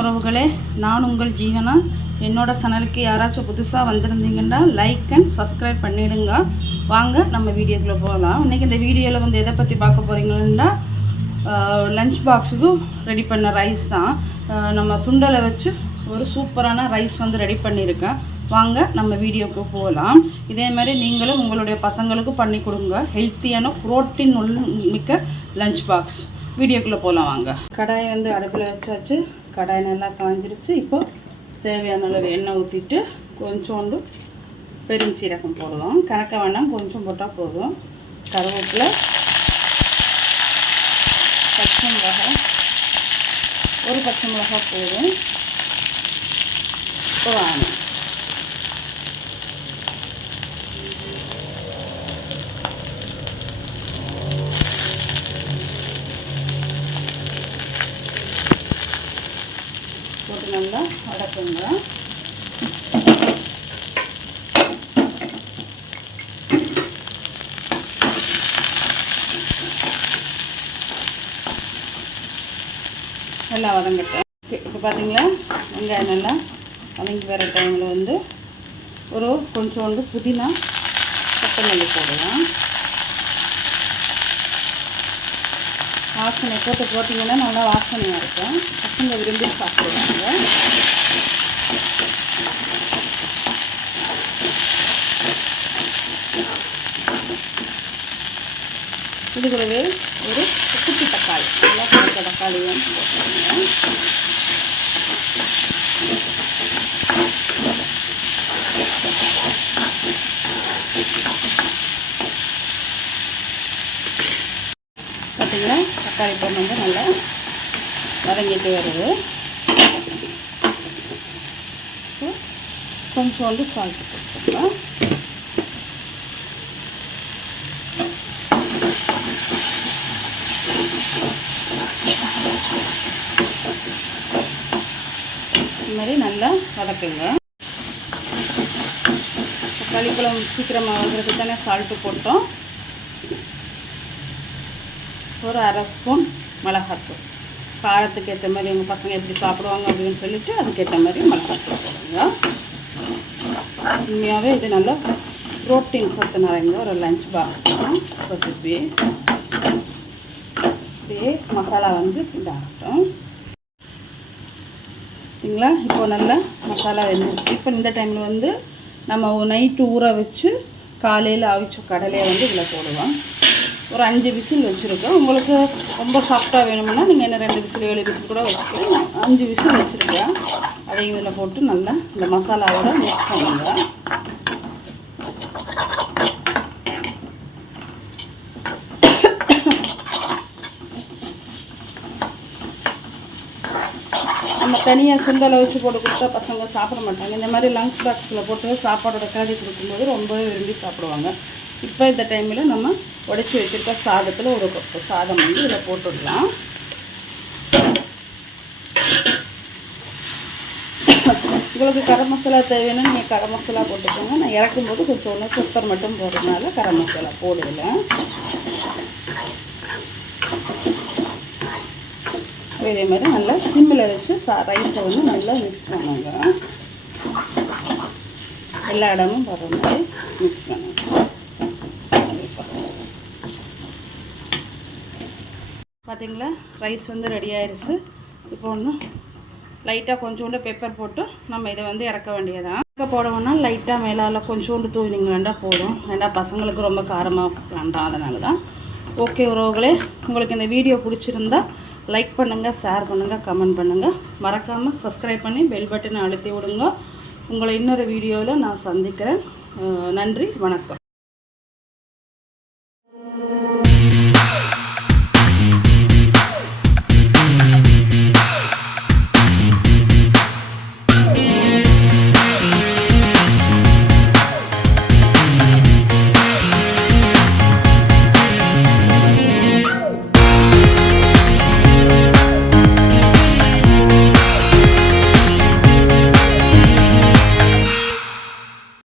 உறவுகளே. நான் உங்கள் ஜீவனா என்னோட சேனலுக்கு யாராச்சும் புதுசாக வந்திருந்தீங்கன்னா லைக் அண்ட் சப்ஸ்கிரைப் பண்ணிவிடுங்க வாங்க நம்ம வீடியோக்குள்ளே போகலாம். இன்றைக்கி இந்த வீடியோவில் வந்து எதை பற்றி பார்க்க போகிறீங்கன்னா லஞ்ச் பாக்ஸுக்கு ரெடி பண்ண ரைஸ் தான். நம்ம சுண்டலை வச்சு ஒரு சூப்பரான ரைஸ் வந்து ரெடி பண்ணியிருக்கேன். வாங்க நம்ம வீடியோக்கு போகலாம். இதே மாதிரி நீங்களும் உங்களுடைய பசங்களுக்கும் பண்ணி கொடுங்க. ஹெல்த்தியான புரோட்டீன் உள்ள மிக்க லஞ்ச் பாக்ஸ் வீடியோக்குள்ளே போகலாம் வாங்க. கடாயை வந்து அடுப்பில் வச்சாச்சு. கடாய் நல்லா காஞ்சிருச்சு. இப்போ தேவையான அளவு எண்ணெய் ஊற்றிட்டு கொஞ்சோண்டு பெருஞ்சீரகம் போடலாம். கணக்க வேணாம் கொஞ்சம் போட்டால் போதும். கருவேப்பில் பச்சை மிளகாய் ஒரு பச்சை மிளகாய் போதும். ஒரு ஆனியன் நல்லா வதக்குங்க. நல்லா வதங்கட்டேன் இப்போ பார்த்தீங்களா வெங்காயம் நல்லா வதங்கி வர டைமில் வந்து ஒரு கொஞ்சோண்டு புதினா கொத்தமல்லி போடலாம் வாசனை போட்டு போட்டிங்கன்னா நல்லா வாசனையாக இருக்கும். பசங்க விரும்பி சாப்பிடுவாங்க. இது கூடவே ஒரு குட்டி தக்காளி. நல்லா பழுத்த தக்காளியும் போட்டுருங்க பார்த்தீங்களா தக்காளி பழம் வந்து நல்லா வதங்கிட்டு வருது. கொஞ்சம் கொஞ்சோண்டு சால்ட் போட்டுக்கலாம் இது மாதிரி நல்லா வதக்குங்க. தக்காளி பழம் சீக்கிரமாக வதங்கிறதுக்கு தானே சால்ட்டு போட்டோம். ஒரு அரை ஸ்பூன் மிளகாத்தூள். காரத்துக்கு ஏற்ற மாதிரி உங்கள் பசங்க எப்படி சாப்பிடுவாங்க அப்படின்னு சொல்லிட்டு அதுக்கேற்ற மாதிரி மிளகாத்தூள் போடுங்க. உண்மையாகவே இது நல்லா ப்ரோட்டீன் சத்து நிறைந்த ஒரு லஞ்ச் பாக்ஸ் தான். அப்படியே மசாலா வந்து இதாகட்டும். சரிங்களா? இப்போ நல்லா மசாலா வெந்துருச்சு. இப்போ இந்த டைமில் வந்து நம்ம நைட்டு ஊற வச்சு காலையில் அவிச்ச கடலையை வந்து இதில் போடுவோம். ஒரு அஞ்சு விசில் வச்சுருக்கேன். உங்களுக்கு ரொம்ப சாஃப்டாக வேணும்னா நீங்கள் என்ன ரெண்டு விசில் ஏழு விசில் கூட வச்சுக்கலாம். அஞ்சு விசில் வச்சுருக்கேன். அதை இதில் போட்டு நல்லா இந்த மசாலாவோட மிக்ஸ் பண்ணுங்க. நம்ம தனியாக சுண்டலை வச்சு போட்டு கொடுத்தா பசங்க சாப்பிட மாட்டாங்க. இந்த மாதிரி லஞ்ச் பாக்ஸில் போட்டு சாப்பாடோட கலடி கொடுக்கும்போது ரொம்பவே விரும்பி சாப்பிடுவாங்க. இப்போ இந்த டைமில் நம்ம உடச்சி வச்சுருக்க சாதத்தில் ஒரு கப்பு சாதம் வந்து இதில் போட்டுடலாம். உங்களுக்கு கரம் மசாலா தேவைன்னா நீங்கள் கரம் மசாலா போட்டுக்கோங்க. நான் இறக்கும்போது கொஞ்சம் ஒன்று சுத்தர் மட்டும் போடுறதுனால கரம் மசாலா போடுதில்லை இதே மாதிரி நல்லா சிம்மில் வச்சு சா ரைஸை வந்து நல்லா மிக்ஸ் பண்ணுங்க. எல்லா இடமும் வர மாதிரி மிக்ஸ் பண்ணுங்க. பார்த்தீங்களா? ரைஸ் வந்து ரெடி ஆயிடுச்சு இப்போ ஒன்று லைட்டாக கொஞ்சோண்டு பெப்பர் போட்டு நம்ம இதை வந்து இறக்க வேண்டியதான் இறக்க போடணும்னா லைட்டாக மேலால் கொஞ்சோண்டு தூவினிங்க வேண்டாம் போதும். வேண்டாம் பசங்களுக்கு ரொம்ப காரமாக வேண்டாம் அதனால தான் ஓகே உறவுகளே உங்களுக்கு இந்த வீடியோ பிடிச்சிருந்தா லைக் பண்ணுங்கள் ஷேர் பண்ணுங்கள் கமெண்ட் பண்ணுங்கள் மறக்காமல் சப்ஸ்கிரைப் பண்ணி பெல் பட்டனை அழுத்தி விடுங்க. உங்களை இன்னொரு வீடியோவில் நான் சந்திக்கிறேன். நன்றி வணக்கம்.